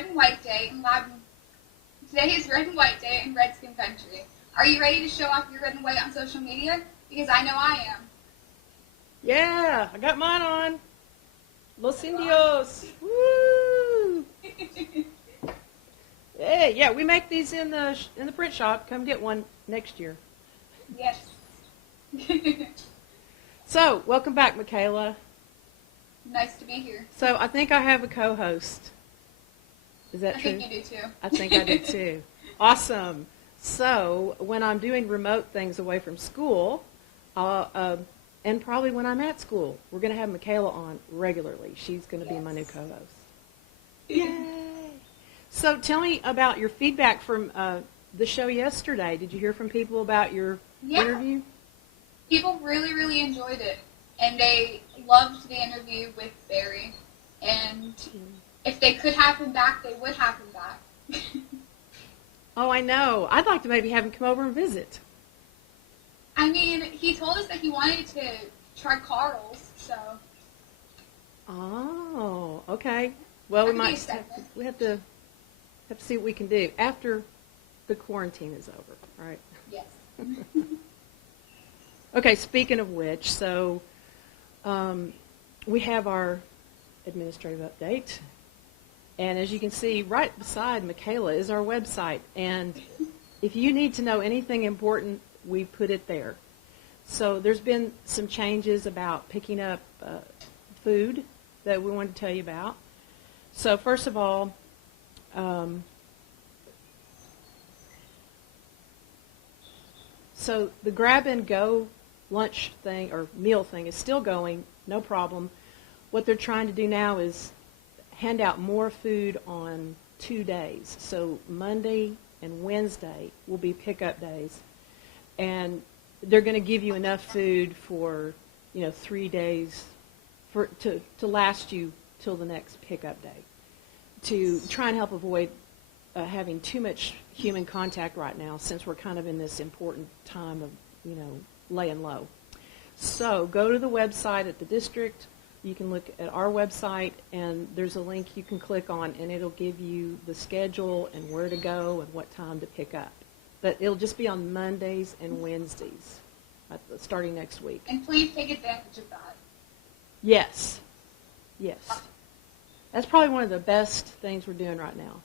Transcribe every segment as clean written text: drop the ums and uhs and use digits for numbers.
Red and White Day in Loudon. Today is Red and White Day in Redskin Country. Are you ready to show off your red and white on social media? Because I know I am. Yeah, I got mine on. Los Indios. Woo! Hey, yeah, we make these in the print shop. Come get one next year. Yes. So, welcome back, Makayla. Nice to be here. So, I think I have a co-host. Is that true? I think you do too. I think I do too. Awesome. So, when I'm doing remote things away from school, and probably when I'm at school, we're going to have Makayla on regularly. She's going to be my new co-host. Yay! So tell me about your feedback from the show yesterday. Did you hear from people about your interview? People really, really enjoyed it. And they loved the interview with Barry. And if they could have him back, they would have him back. Oh, I know. I'd like to maybe have him come over and visit. I mean, he told us that he wanted to try Carl's, so. Oh, okay. Well, we have to see what we can do after the quarantine is over, right? Yes. Okay, speaking of which, so we have our administrative update. And as you can see, right beside Makayla is our website. And if you need to know anything important, we put it there. So there's been some changes about picking up food that we wanted to tell you about. So first of all, so the grab-and-go lunch thing or meal thing is still going, no problem. What they're trying to do now is hand out more food on 2 days. So Monday and Wednesday will be pickup days. And they're going to give you enough food for, 3 days to last you till the next pickup day, to try and help avoid having too much human contact right now, since we're kind of in this important time of, laying low. So go to the website at the district. You can look at our website, and there's a link you can click on, and it'll give you the schedule and where to go and what time to pick up. But it'll just be on Mondays and Wednesdays, starting next week. And please take advantage of that. Yes. That's probably one of the best things we're doing right now,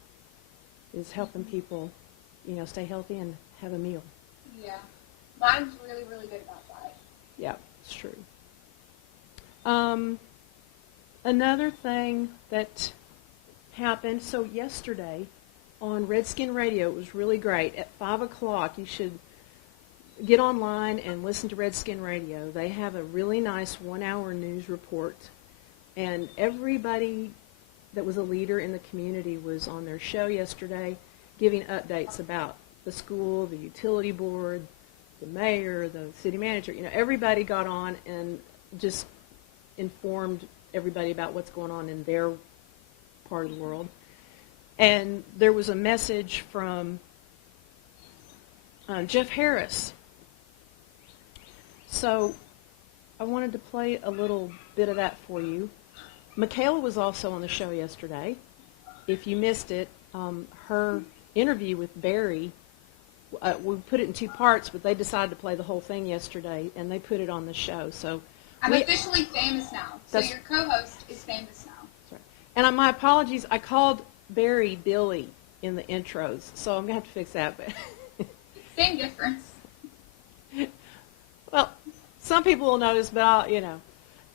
is helping people, stay healthy and have a meal. Yeah. Mine's really, really good about that. Yeah, it's true. Another thing that happened, so yesterday on Redskin Radio, it was really great. At 5 o'clock, you should get online and listen to Redskin Radio. They have a really nice 1-hour news report, and everybody that was a leader in the community was on their show yesterday giving updates about the school, the utility board, the mayor, the city manager. Everybody got on and just informed everybody about what's going on in their part of the world. And there was a message from Jeff Harris. So I wanted to play a little bit of that for you. Makayla was also on the show yesterday. If you missed it, her interview with Barry, we put it in 2 parts, but they decided to play the whole thing yesterday, and they put it on the show. So I'm officially famous now. So your co-host is famous now. Sorry. And my apologies, I called Barry Billy in the intros, so I'm going to have to fix that. But same difference. Well, some people will notice, but I'll.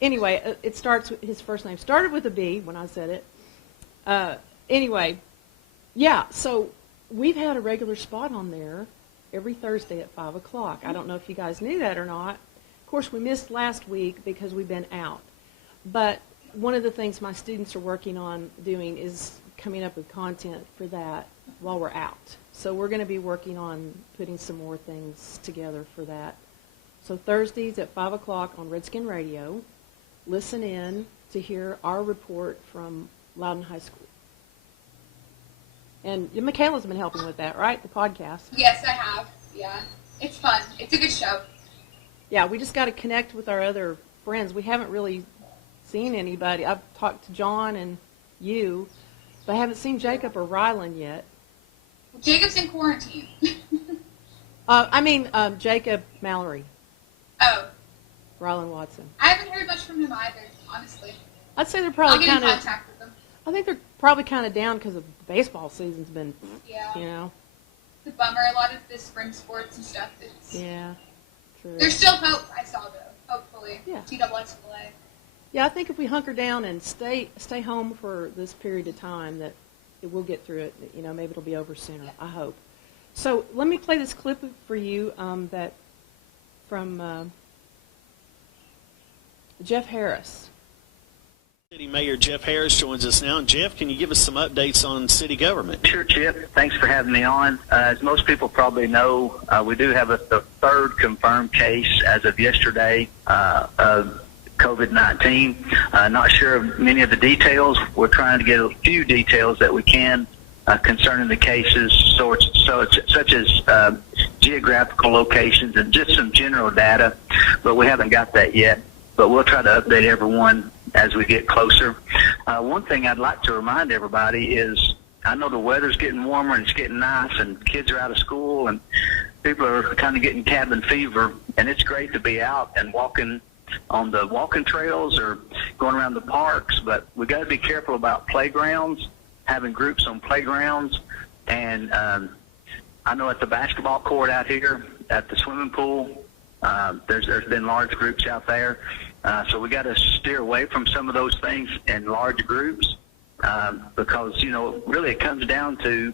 Anyway, it starts with his first name. Started with a B when I said it. Anyway, yeah, so we've had a regular spot on there every Thursday at 5 o'clock. I don't know if you guys knew that or not. Of course, we missed last week because we've been out. But one of the things my students are working on doing is coming up with content for that while we're out. So we're going to be working on putting some more things together for that. So Thursdays at 5 o'clock on Redskin Radio, listen in to hear our report from Loudon High School. And Makayla's been helping with that, right? The podcast. Yes, I have. Yeah. It's fun. It's a good show. Yeah, we just got to connect with our other friends. We haven't really seen anybody. I've talked to John and you, But I haven't seen Jacob or Rylan yet. Jacob's in quarantine. Jacob Mallory. Oh. Rylan Watson. I haven't heard much from him either, honestly. I'd say they're probably kind of. Contact with them. I think they're probably kind of down because the baseball season's been, The bummer, a lot of the spring sports and stuff. True. There's still hope, I saw, though, hopefully. Yeah. TSSAA. Yeah, I think if we hunker down and stay home for this period of time, that we'll get through it. Maybe it'll be over sooner. Yeah. I hope. So let me play this clip for you from Jeff Harris. City Mayor Jeff Harris joins us now. And Jeff, can you give us some updates on city government? Sure, Chip. Thanks for having me on. As most people probably know, we do have the third confirmed case as of yesterday of COVID-19. Not sure of many of the details. We're trying to get a few details that we can concerning the cases, such as geographical locations and just some general data, but we haven't got that yet. But we'll try to update everyone as we get closer. One thing I'd like to remind everybody is I know the weather's getting warmer and it's getting nice and kids are out of school and people are kind of getting cabin fever, and it's great to be out and walking on the walking trails or going around the parks, but we got to be careful about playgrounds, having groups on playgrounds. And I know at the basketball court out here, at the swimming pool, there's been large groups out there. So we got to steer away from some of those things in large groups because, really it comes down to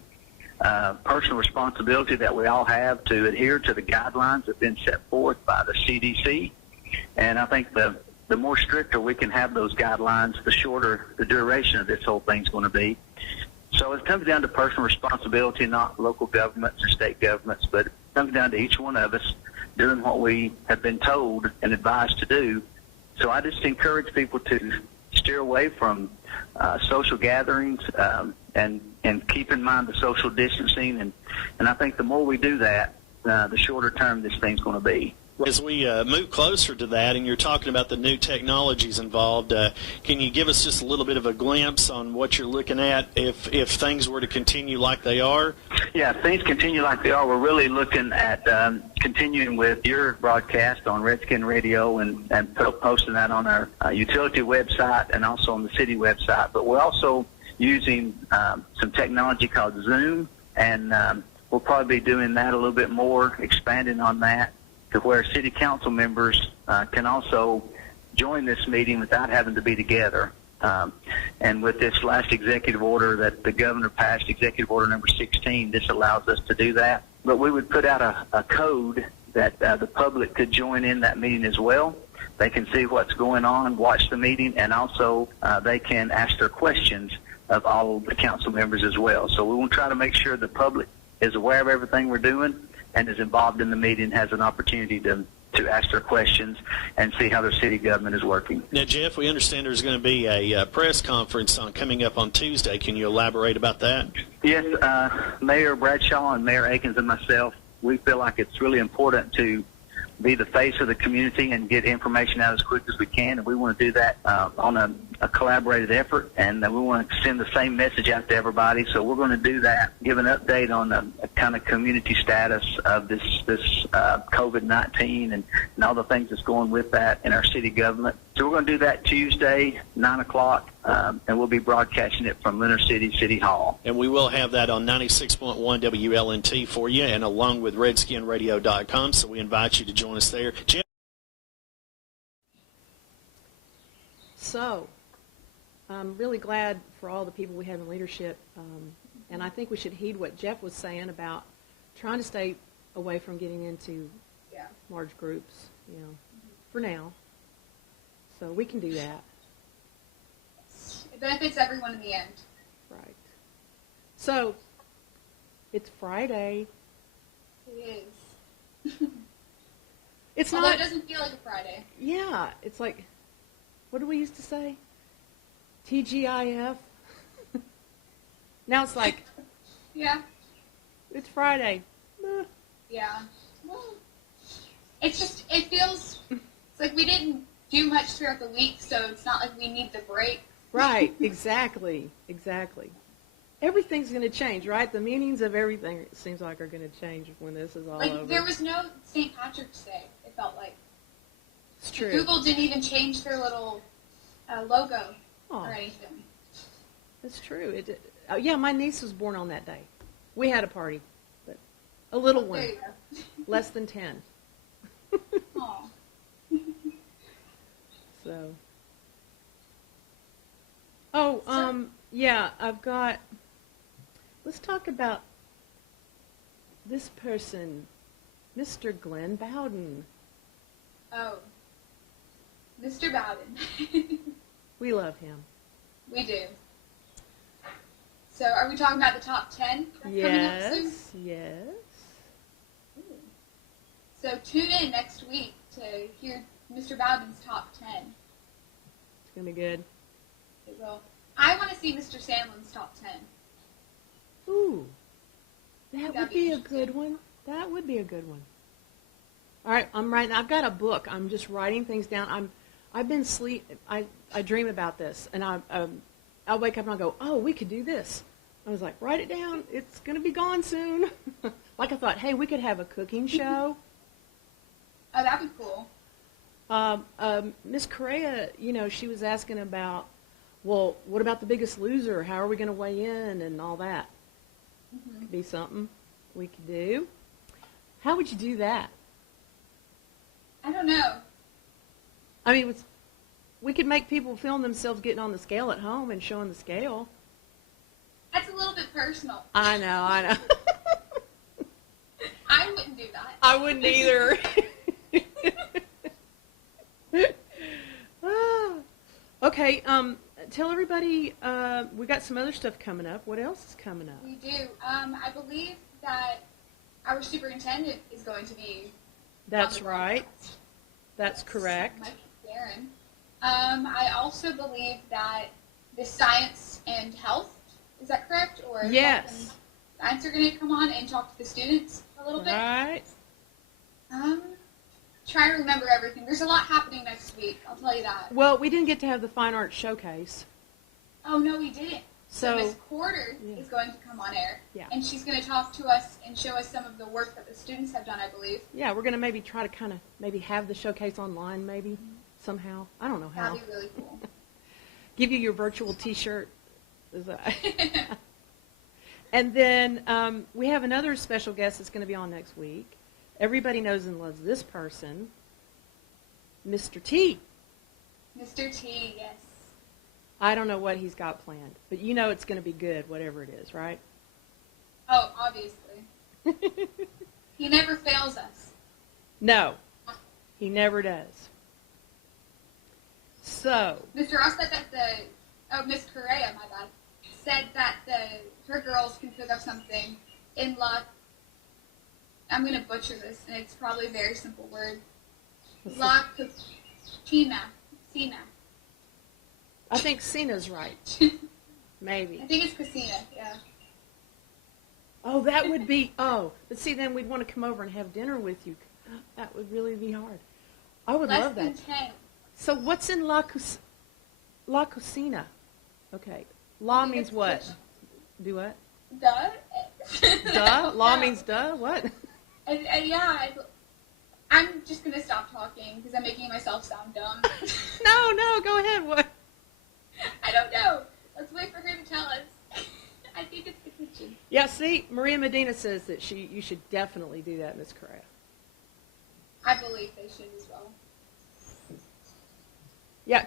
personal responsibility that we all have to adhere to the guidelines that have been set forth by the CDC. And I think the more stricter we can have those guidelines, the shorter the duration of this whole thing's going to be. So it comes down to personal responsibility, not local governments or state governments, but it comes down to each one of us doing what we have been told and advised to do. So I just encourage people to steer away from social gatherings and keep in mind the social distancing. And I think the more we do that, the shorter term this thing's going to be. As we move closer to that, and you're talking about the new technologies involved, can you give us just a little bit of a glimpse on what you're looking at if things were to continue like they are? Yeah, if things continue like they are, we're really looking at continuing with your broadcast on Redskin Radio and posting that on our utility website and also on the city website. But we're also using some technology called Zoom, and we'll probably be doing that a little bit more, expanding on that, to where city council members can also join this meeting without having to be together. And with this last executive order that the governor passed, executive order number 16, this allows us to do that. But we would put out a code that the public could join in that meeting as well. They can see what's going on, watch the meeting, and also they can ask their questions of all of the council members as well. So we will try to make sure the public is aware of everything we're doing and is involved in the meeting, has an opportunity to ask their questions and see how their city government is working. Now, Jeff, we understand there's going to be a press conference coming up on Tuesday. Can you elaborate about that? Yes, Mayor Bradshaw and Mayor Akins and myself, we feel like it's really important to be the face of the community and get information out as quick as we can, and we want to do that on a collaborated effort, and we want to send the same message out to everybody. So we're going to do that, give an update on a kind of community status of this COVID-19 and all the things that's going with that in our city government. So we're going to do that Tuesday, 9 o'clock, and we'll be broadcasting it from Leonard City Hall. And we will have that on 96.1 WLNT for you, and along with RedskinRadio.com, so we invite you to join us there. Jeff? So, I'm really glad for all the people we have in leadership, and I think we should heed what Jeff was saying about trying to stay away from getting into large groups, for now. So we can do that. It benefits everyone in the end. Right. So, it's Friday. It is. It's Although not. it doesn't feel like a Friday. Yeah, it's like, what do we used to say? TGIF. Now it's like, Yeah. it's Friday. Yeah. Well, it feels, it's like we didn't do much throughout the week, so it's not like we need the break. Right, exactly. everything's going to change, right? The meanings of everything, it seems like, are going to change when this is all over. There was no St. Patrick's Day, it felt like. It's true. Google didn't even change their little logo or anything. That's true. Yeah, my niece was born on that day. We had a party, but a little one, There you go. less than 10. Aw. So. Yeah, I've got. Let's talk about this person, Mr. Glenn Bowden. Oh. Mr. Bowden. We love him. We do. So, are we talking about the top 10? Yes, yes. So, tune in next week to hear Mr. Bowden's top 10. It's going to be good. It will. I want to see Mr. Sandlin's top 10. Ooh, that That'd would be be a good one. That would be a good one. All right, I've got a book. I'm just writing things down. I've been I dream about this, and I'll wake up and I'll go, oh, we could do this. I was like, write it down. It's going to be gone soon. Like I thought, hey, we could have a cooking show. Oh, that'd be cool. Miss Correa, she was asking about, well, what about The Biggest Loser? How are we going to weigh in and all that? Mm-hmm. Could be something we could do. How would you do that? I don't know. I mean, we could make people film themselves getting on the scale at home and showing the scale. That's a little bit personal. I know. I wouldn't do that. I wouldn't either. Okay, tell everybody, we got some other stuff coming up. What else is coming up? We do. I believe that our superintendent is going to be. That's right. That's correct. Mike Darren. I also believe that the science and health, is that correct? Or yes. Science are going to come on and talk to the students a little bit. Right. Try to remember everything. There's a lot happening next week, I'll tell you that. Well, we didn't get to have the fine arts showcase. Oh, no, we didn't. So Ms. Porter yeah. is going to come on air, yeah. and she's going to talk to us and show us some of the work that the students have done, I believe. Yeah, we're going to maybe try to kind of maybe have the showcase online maybe somehow. I don't know how. That'd be really cool. Give you your virtual T-shirt. And then we have another special guest that's going to be on next week. Everybody knows and loves this person, Mr. T. Mr. T, yes. I don't know what he's got planned, but you know it's going to be good, whatever it is, right? Oh, obviously. He never fails us. No, he never does. So. Mr. Ross said that Miss Correa, my bad, said that her girls can cook up something in I'm going to butcher this, and it's probably a very simple word. La Cucina. Cina. I think Cina's right. Maybe. I think it's Cucina, yeah. Oh, that would be, but see, then we'd want to come over and have dinner with you. That would really be hard. I would love that. Less than 10. So what's in La Cucina? Okay. La means what? Do what? Duh. Duh? La means duh? What? Yeah, I'm just going to stop talking because I'm making myself sound dumb. No, go ahead. What? I don't know. Let's wait for her to tell us. I think it's the kitchen. Yeah, see, Maria Medina says that you should definitely do that, Miss Correa. I believe they should as well. Yeah,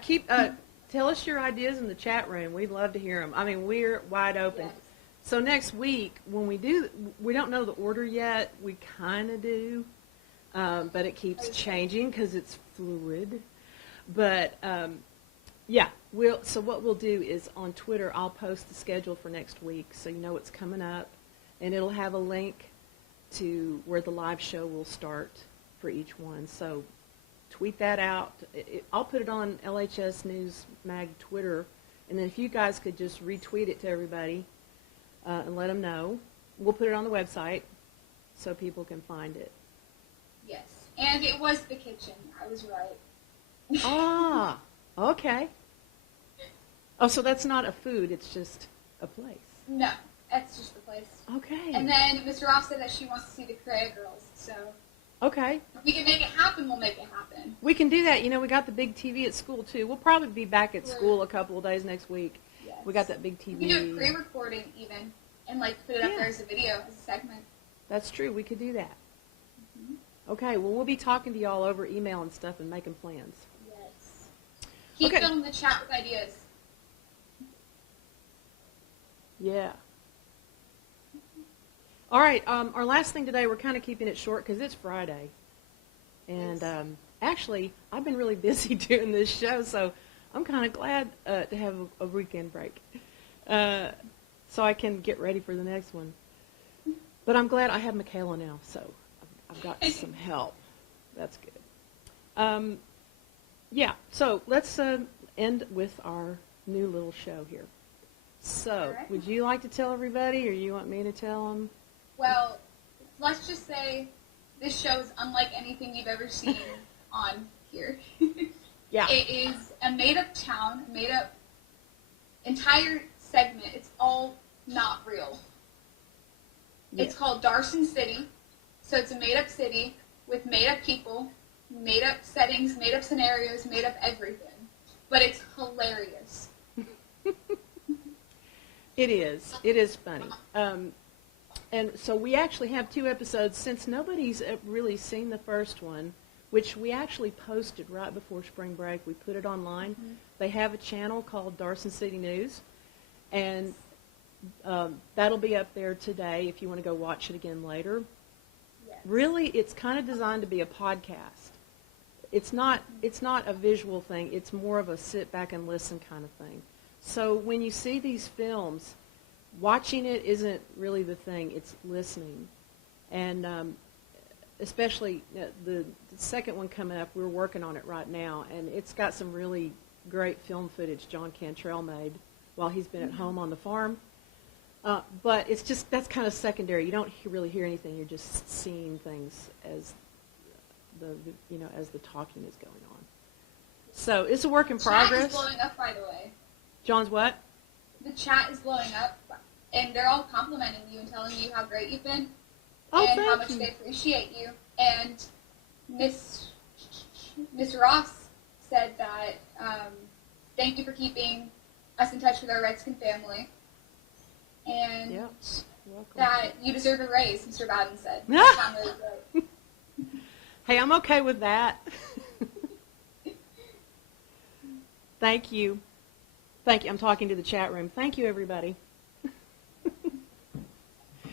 tell us your ideas in the chat room. We'd love to hear them. I mean, we're wide open. Yes. So next week, when we don't know the order yet. We kind of do, but it keeps changing because it's fluid. But yeah, so what we'll do is on Twitter, I'll post the schedule for next week, so you know what's coming up, and it'll have a link to where the live show will start for each one. So tweet that out. I'll put it on LHS News Mag Twitter, and then if you guys could just retweet it to everybody. And let them know. We'll put it on the website so people can find it. Yes. And it was the kitchen. I was right. Ah, okay. Oh, so that's not a food. It's just a place. No. That's just the place. Okay. And then Mr. Ross said that she wants to see the Correa girls, so Okay. if we can make it happen, we'll make it happen. We can do that. You know, we got the big TV at school, too. We'll probably be back at school a couple of days next week. Yes. We got that big TV. We can do a pre-recording even, and like put it up there as a video, as a segment. That's true. We could do that. Okay, well, we'll be talking to y'all over email and stuff and making plans. Yes. Keep Okay. filling the chat with ideas. Yeah. All right, our last thing today, we're kind of keeping it short because it's Friday. And actually, I've been really busy doing this show, so I'm kind of glad to have a weekend break so I can get ready for the next one. But I'm glad I have Makayla now, so I've got some help. That's good. Yeah, so let's end with our new little show here. So, right. Would you like to tell everybody, or you want me to tell them? Well, let's just say this show is unlike anything you've ever seen on here. Yeah. It is a made-up town, made-up entire segment. It's all not real. Yeah. It's called Darson City, so it's a made-up city with made-up people, made-up settings, made-up scenarios, made-up everything. But it's hilarious. It is. It is funny. And so we actually have 2 episodes. Since nobody's really seen the first one, which we actually posted right before spring break, we put it online. Mm-hmm. They have a channel called Darson City News, and that'll be up there today if you want to go watch it again later. Yes. Really, it's kind of designed to be a podcast. It's not a visual thing. It's more of a sit back and listen kind of thing. So when you see these films, watching it isn't really the thing. It's listening. And especially the second one coming up, we're working on it right now, and it's got some really great film footage John Cantrell made while he's been at home on the farm. But it's just, that's kind of secondary. You don't really hear anything. You're just seeing things as as the talking is going on. So it's a work in progress. Chat is blowing up, by the way. John's what? The chat is blowing up, and they're all complimenting you and telling you how great you've been, Oh, and how thank much you. they appreciate you. And Mr. Ross said that thank you for keeping us in touch with our Redskin family, and Yep. Welcome. that you deserve a raise, Mr. Bowden said. Hey, I'm okay with that. Thank you. Thank you. I'm talking to the chat room. Thank you, everybody.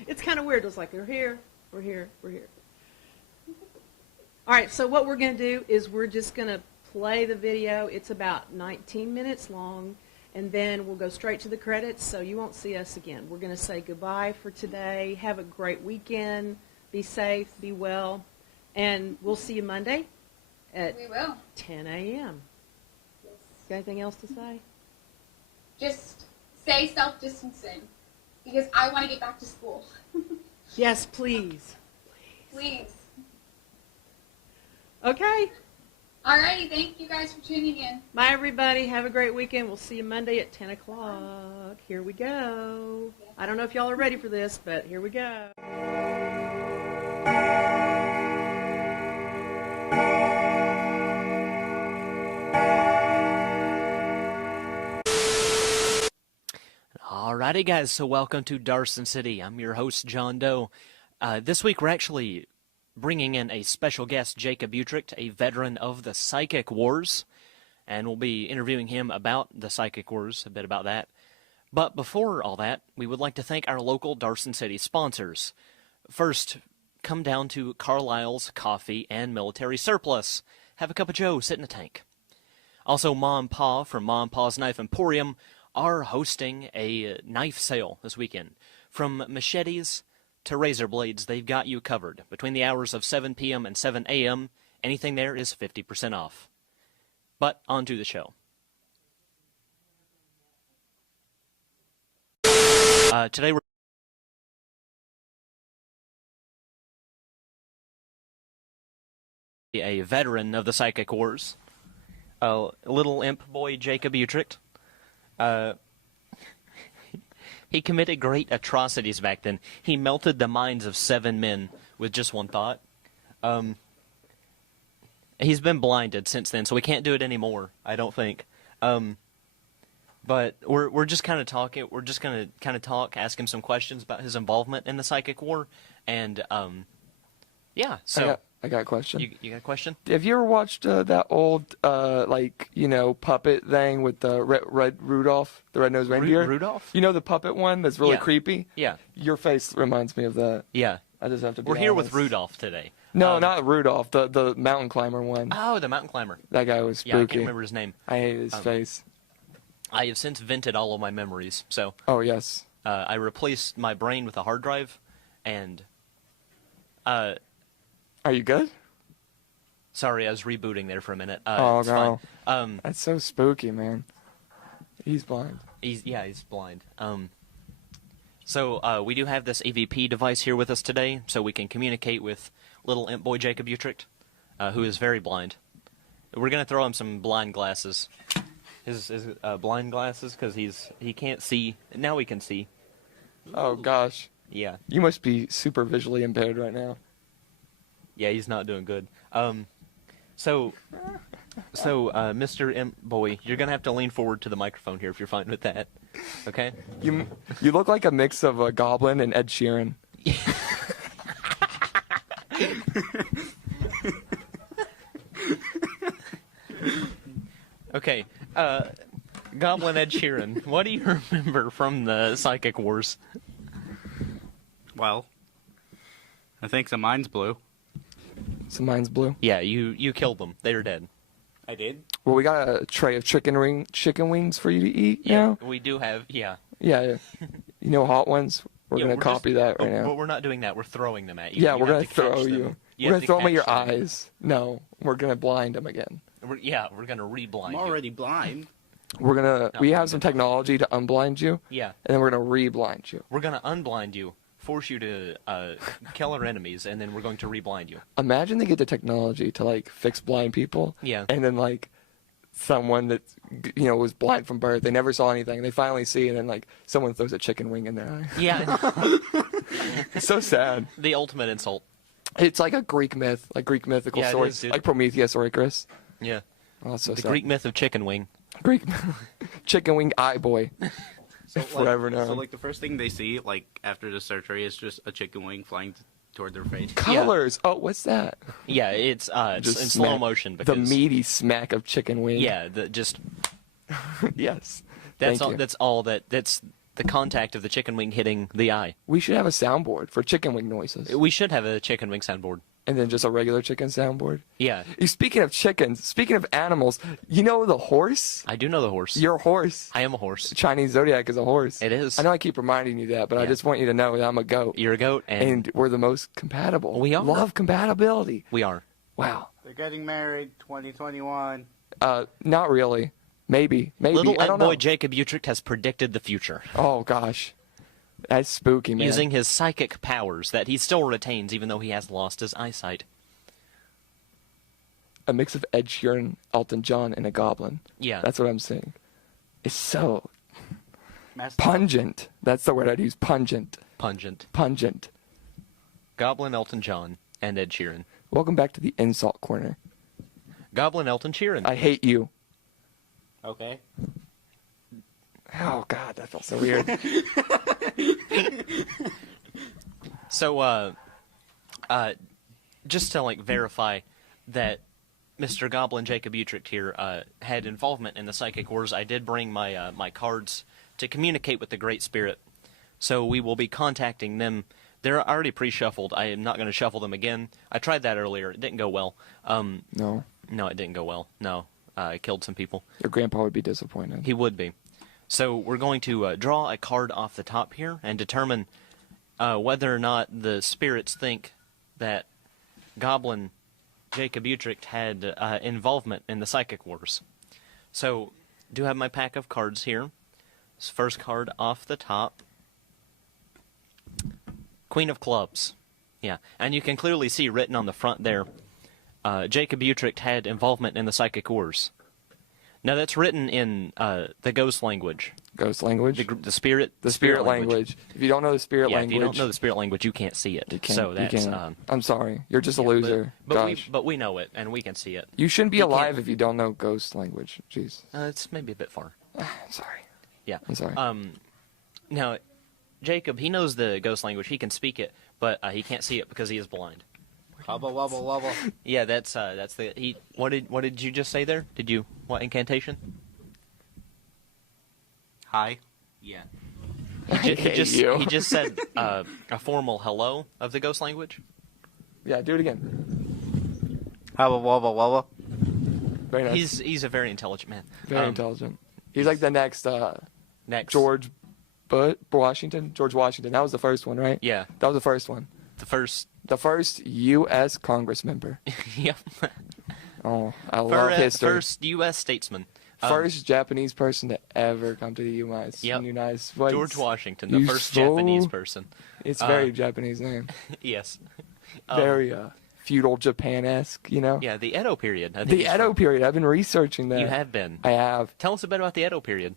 It's kind of weird. It's like, we're here, we're here, we're here. All right, so what we're going to do is we're just going to play the video. It's about 19 minutes long, and then we'll go straight to the credits, so you won't see us again. We're going to say goodbye for today. Have a great weekend. Be safe. Be well. And we'll see you Monday at We will. 10 a.m. Yes. Got anything else to say? Just stay self-distancing, because I want to get back to school. Yes, please. Please. Okay. Alrighty, thank you guys for tuning in. Bye, everybody. Have a great weekend. We'll see you Monday at 10 o'clock. Here we go. I don't know if y'all are ready for this, but here we go. Alrighty, guys, so welcome to Darson City. I'm your host, John Doe. This week we're actually bringing in a special guest, Jacob Utricht, a veteran of the Psychic Wars, and we'll be interviewing him about the Psychic Wars, a bit about that. But before all that, we would like to thank our local Darson City sponsors. First, come down to Carlisle's Coffee and Military Surplus. Have a cup of joe, sit in the tank. Also, Ma and Pa from Ma and Pa's Knife Emporium are hosting a knife sale this weekend. From machetes to razor blades, they've got you covered. Between the hours of 7 p.m. and 7 a.m., anything there is 50% off. But on to the show. Today we're a veteran of the Psychic Wars, little imp boy Jacob Utricht. He committed great atrocities back then. He melted the minds of 7 men with just one thought. He's been blinded since then, so we can't do it anymore, I don't think. But we're just kind of talking. We're just going to kind of talk, ask him some questions about his involvement in the psychic war, and yeah. So I got a question. You got a question? Have you ever watched that old puppet thing with the red Rudolph, the red-nosed reindeer? Rudolph? You know the puppet one that's really Yeah. creepy? Yeah. Your face reminds me of that. Yeah. I just have to be We're here with honest. Rudolph today. No, not Rudolph. The mountain climber one. Oh, the mountain climber. That guy was spooky. Yeah, I can't remember his name. I hate his face. I have since vented all of my memories, so Oh yes. I replaced my brain with a hard drive, and Are you good? sorry, I was rebooting there for a minute. Oh, it's no. fine. That's so spooky, man. He's blind. He's blind. So we do have this EVP device here with us today, so we can communicate with little imp boy Jacob Utrecht, who is very blind. We're gonna throw him some blind glasses. His blind glasses, because he can't see. Now he can see. Oh gosh. Yeah. You must be super visually impaired right now. Yeah, he's not doing good. So, Mr. Imp Boy, you're gonna have to lean forward to the microphone here if you're fine with that. Okay? You look like a mix of a goblin and Ed Sheeran. Okay. Goblin Ed Sheeran, what do you remember from the Psychic Wars? Well, I think some minds blew. So mine's blue. Yeah, you killed them. They are dead. I did. Well, we got a tray of chicken wings for you to eat Yeah, now. we do have. Yeah. Yeah. You know hot ones? We're Yeah, gonna copy that right But now. we're not doing that. We're throwing them at you. Yeah, You we're have gonna to catch throw them. you. You We're have gonna to throw them at your catch them. eyes. No, we're gonna blind them again. We're gonna re-blind I'm you. already blind. We're gonna. No, We have some technology to unblind you, Yeah. and then we're gonna re-blind you. We're gonna unblind you, force you to kill our enemies, and then we're going to re-blind you. Imagine they get the technology to like fix blind people. Yeah. And then like someone that was blind from birth, they never saw anything, they finally see, and then like someone throws a chicken wing in their eye. Yeah. It's so sad. The ultimate insult. It's like a Greek myth, like Greek mythical Yeah, it story, is, dude. like Prometheus or Icarus. Yeah. Oh, that's so The sad. Greek myth of chicken wing. Greek chicken wing eye boy. So, Forever known. So like the first thing they see like after the surgery is just a chicken wing flying toward their face. Colors. Oh, what's that? Yeah, it's Just in slow smack- motion The because meaty smack of chicken wing. yeah, Yes. that's Thank all. you. That's the contact of the chicken wing hitting the eye. We should have a soundboard for chicken wing noises, We should have a chicken wing soundboard. and then just a regular chicken soundboard. Yeah, Speaking of chickens, speaking of animals, you know the horse? I do know the horse. You're a horse. I am a horse. Chinese zodiac is a horse. It is. I know I keep reminding you that, but I Yeah. just want you to know that I'm a goat. You're a goat, And we're the most compatible. We are. Love compatibility. we are. Wow. They're getting married 2021. Not really. Maybe. Little I don't boy know. Jacob Utrecht has predicted the future Oh gosh. That's spooky, man. using his psychic powers that he still retains, even though he has lost his eyesight. a mix of Ed Sheeran, Elton John, and a goblin. Yeah, That's what I'm saying. It's so Messed up. pungent. That's the word I'd use. Pungent. pungent. Pungent. Goblin Elton John and Ed Sheeran. Welcome back to the insult corner. Goblin Elton Sheeran. I hate you. Okay. Oh God, that felt so weird. So, just to like verify that Mr. Goblin Jacob Utrecht here had involvement in the psychic wars, I did bring my my cards to communicate with the Great Spirit. So we will be contacting them. They're already pre-shuffled. I am not going to shuffle them again. I tried that earlier. It didn't go well. No, No, it didn't go well. No, I killed some people. your grandpa would be disappointed. He would be. So we're going to draw a card off the top here and determine whether or not the spirits think that Goblin Jacob Utrecht had involvement in the psychic wars. So, do have my pack of cards here. This first card off the top. Queen of Clubs. Yeah, and you can clearly see written on the front there, Jacob Utrecht had involvement in the psychic wars. Now that's written in the ghost language. Ghost language. The spirit. The spirit language. If you don't know the spirit language, if you don't know the spirit language, you can't see it. you can't. So that's. You can't. I'm sorry. You're just a loser. Gosh. But we know it, and we can see it. You shouldn't be You alive can't- if you don't know ghost language. Jeez. It's maybe a bit far. I'm sorry. Yeah. I'm sorry. Now, Jacob, he knows the ghost language. He can speak it, but he can't see it because he is blind. Hubba wubba wubba. Yeah, that's the he. What did you just say there? Did you what incantation? Hi. Yeah. I hate you. He just said a formal hello of the ghost language. Yeah, do it again. Hubba wubba wubba. Very nice. He's a very intelligent man. Very intelligent. He's like the next George Washington. George Washington. That was the first one, right? Yeah. That was the first one. The first. The first U.S. Congress member. Yep. Oh, I love history. First U.S. statesman. First Japanese person to ever come to the U.S. Yep. United States. George Washington, the first Japanese person. It's very Japanese name. Yes. Very feudal Japan-esque, you know? Yeah, the Edo period. I think The it's Edo from. period. I've been researching that. You have been. I have. Tell us a bit about the Edo period.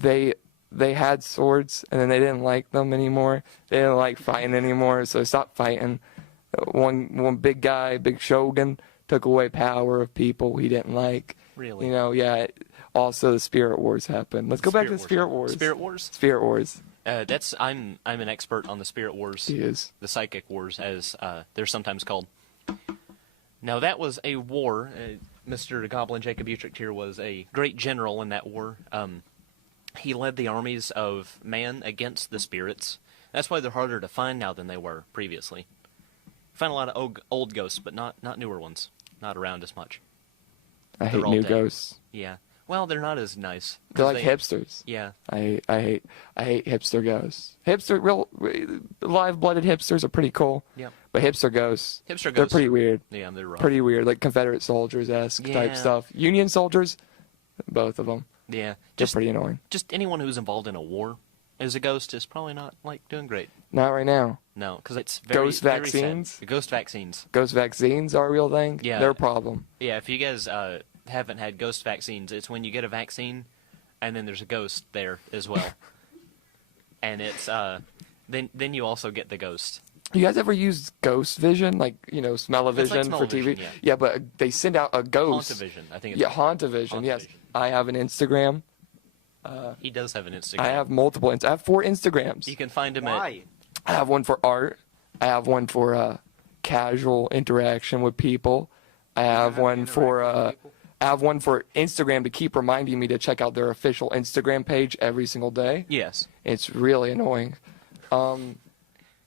They had swords, and then they didn't like them anymore. They didn't like fighting anymore, so they stopped fighting. One big guy, big shogun, took away power of people he didn't like. Really? You know, yeah. Also, the Spirit Wars happened. Let's go back to the Spirit Wars. Spirit Wars? Spirit Wars. I'm an expert on the Spirit Wars. He is. The Psychic Wars, as they're sometimes called. Now, that was a war. Mr. Goblin Jacob Utrecht here was a great general in that war. He led the armies of man against the spirits. That's why they're harder to find now than they were previously. You find a lot of old ghosts, but not newer ones. Not around as much. I They're hate all new dead. ghosts. Yeah. Well, they're not as nice. They're 'cause like hipsters. Yeah. I hate hipster ghosts. Real live-blooded hipsters are pretty cool. Yep. But hipster ghosts, Hipster they're ghosts. pretty weird. Yeah, they're rough. Pretty weird, like Confederate soldiers-esque type Yeah. stuff. Union soldiers, both of them. Yeah. They're pretty annoying. Just anyone who's involved in a war as a ghost is probably not doing great. Not right now. No, because it's very Ghost very vaccines? sad. Ghost vaccines. Ghost vaccines are a real thing. Yeah. They're a problem. Yeah, if you guys haven't had ghost vaccines, it's when you get a vaccine, and then there's a ghost there as well, and it's then you also get the ghost. You guys ever used ghost vision, like smell-o-vision It's like for TV? smell-o-vision, yeah. Yeah, but they send out a ghost. Haunt-o-vision, I think. It's Yeah, haunt-o-vision. Yes, Haunt-o-vision. I have an Instagram. He does have an Instagram. I have multiple. I have 4 Instagrams. You can find him Why? I have one for art. I have one for casual interaction with people. I have one for Instagram to keep reminding me to check out their official Instagram page every single day. Yes. It's really annoying.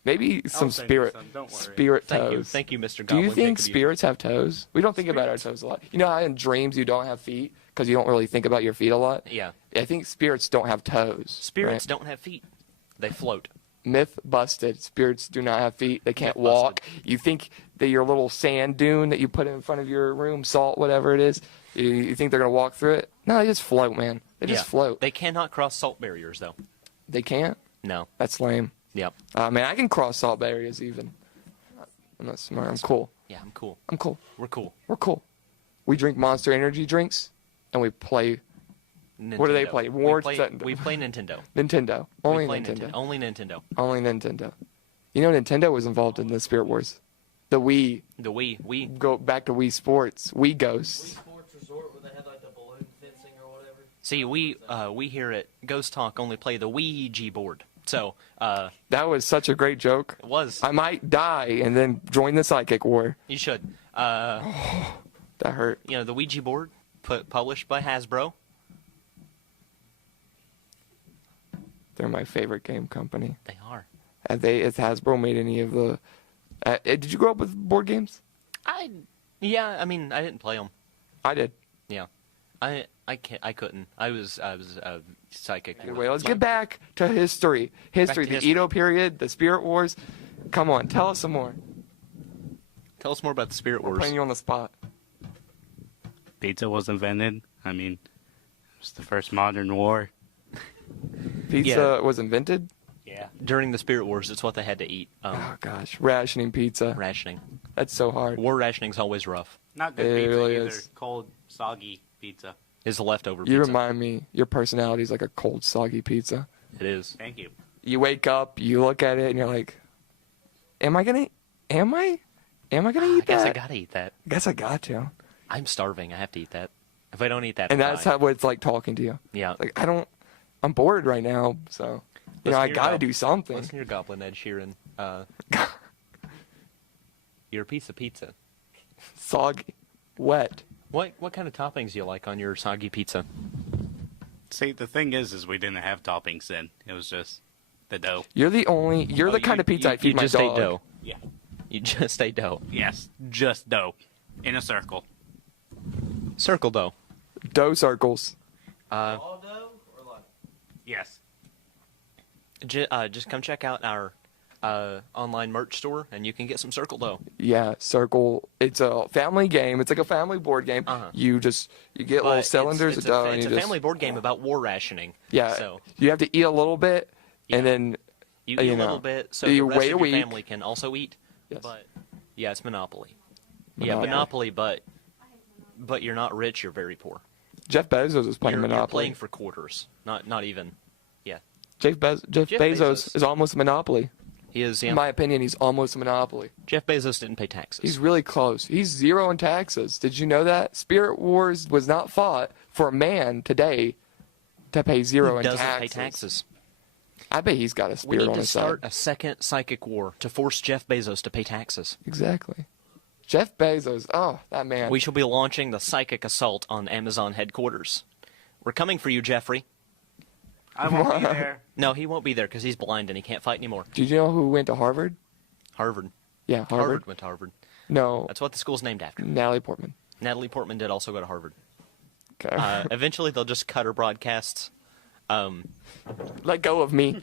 Maybe some send you spirit some, don't worry. spirit toes. Thank you, Mr. Do Goblin. you think Jacob. spirits have toes? We don't think about our toes a lot. You know how in dreams you don't have feet because you don't really think about your feet a lot? Yeah. I think spirits don't have toes. Spirits right? don't have feet. They float. Myth busted. Spirits do not have feet. They can't Myth walk. busted. You think that your little sand dune that you put in front of your room, salt, whatever it is, you think they're going to walk through it? No, they just float, man. They just float. They cannot cross salt barriers, though. They can't? No. That's lame. Yep. Man, I can cross salt barriers even. I'm not smart. I'm cool. Yeah, I'm cool. I'm cool. We're cool. We're cool. We drink Monster Energy drinks, and we play Nintendo. What do they play? We play Nintendo. Nintendo. Only we play Nintendo. Only Nintendo. Only Nintendo. You know, Nintendo was involved in the Spirit Wars. The Wii. The Wii. Go back to Wii Sports. Wii Ghosts. Sports Resort where they had like the balloon fencing or whatever. See, we here at Ghost Talk only play the Ouija board. So, That was such a great joke. it was. I might die and then join the Psychic War. You should. That hurt. You know, the Ouija board published by Hasbro. They're my favorite game company. They are. Has Hasbro made any of the... did you grow up with board games? Yeah, I mean, I didn't play them. I did. Yeah. I couldn't. I was psychic. Anyway, let's get back to history. History, the Edo period, the Spirit Wars. Come on, tell us some more. Tell us more about the Spirit We're Wars. putting you on the spot. Pizza was invented. I mean, it was the first modern war. Pizza was invented? Yeah. During the Spirit Wars, it's what they had to eat. Oh, gosh. Rationing pizza. Rationing. That's so hard. War rationing's always rough. Not good It pizza really either. is. Cold, soggy pizza. Is the leftover pizza. You remind me, your personality is like a cold, soggy pizza. It is. Thank you. You wake up, you look at it, and you're like, am I gonna eat I that? guess I gotta eat that. I guess I got to. I'm starving. I have to eat that. If I don't eat that, And I'll that's die. what it's like talking to you. Yeah. Like, I'm bored right now, so, I gotta do something. Listen to your Goblin Ed Sheeran. Your piece of pizza. Soggy. Wet. What kind of toppings do you like on your soggy pizza? See, the thing is we didn't have toppings then. It was just the dough. You're the kind of pizza I feed you my just dog. ate dough. Yeah. You just ate dough. Yes, just dough. In a circle. Circle dough. Dough circles. All dough or like? Yes. Just come check out our online merch store, and you can get some circle dough. Yeah, circle. It's a family game. It's like a family board game. Uh-huh. You get But little cylinders of dough, and it's you a just family board game about war rationing. yeah. So You have to eat a little bit, Yeah. and then you eat a little bit, so the you rest wait of a your week. family can also eat. Yes. But yeah, it's Monopoly. Yeah, Monopoly. Monopoly, but you're not rich. You're very poor. Jeff Bezos is playing You're Monopoly. playing for quarters. Not even. Yeah, Jeff Bezos is almost a Monopoly. he is. Yeah. In my opinion, he's almost a Monopoly. Jeff Bezos didn't pay taxes. He's really close. He's zero in taxes. Did you know that? Spirit Wars was not fought for a man today to pay zero in doesn't taxes. pay taxes. I bet he's got a We spirit need on to his start side. a second psychic war to force Jeff Bezos to pay taxes. Exactly. Jeff Bezos. Oh, that man. We shall be launching the psychic assault on Amazon headquarters. We're coming for you, Jeffrey. I won't be there. No, he won't be there because he's blind and he can't fight anymore. Did you know who went to Harvard? Harvard. Yeah, Harvard. Went to Harvard. No, That's what the school's named after. Natalie Portman. Natalie Portman did also go to Harvard. Okay. Eventually, they'll just cut her broadcasts. Let go of me.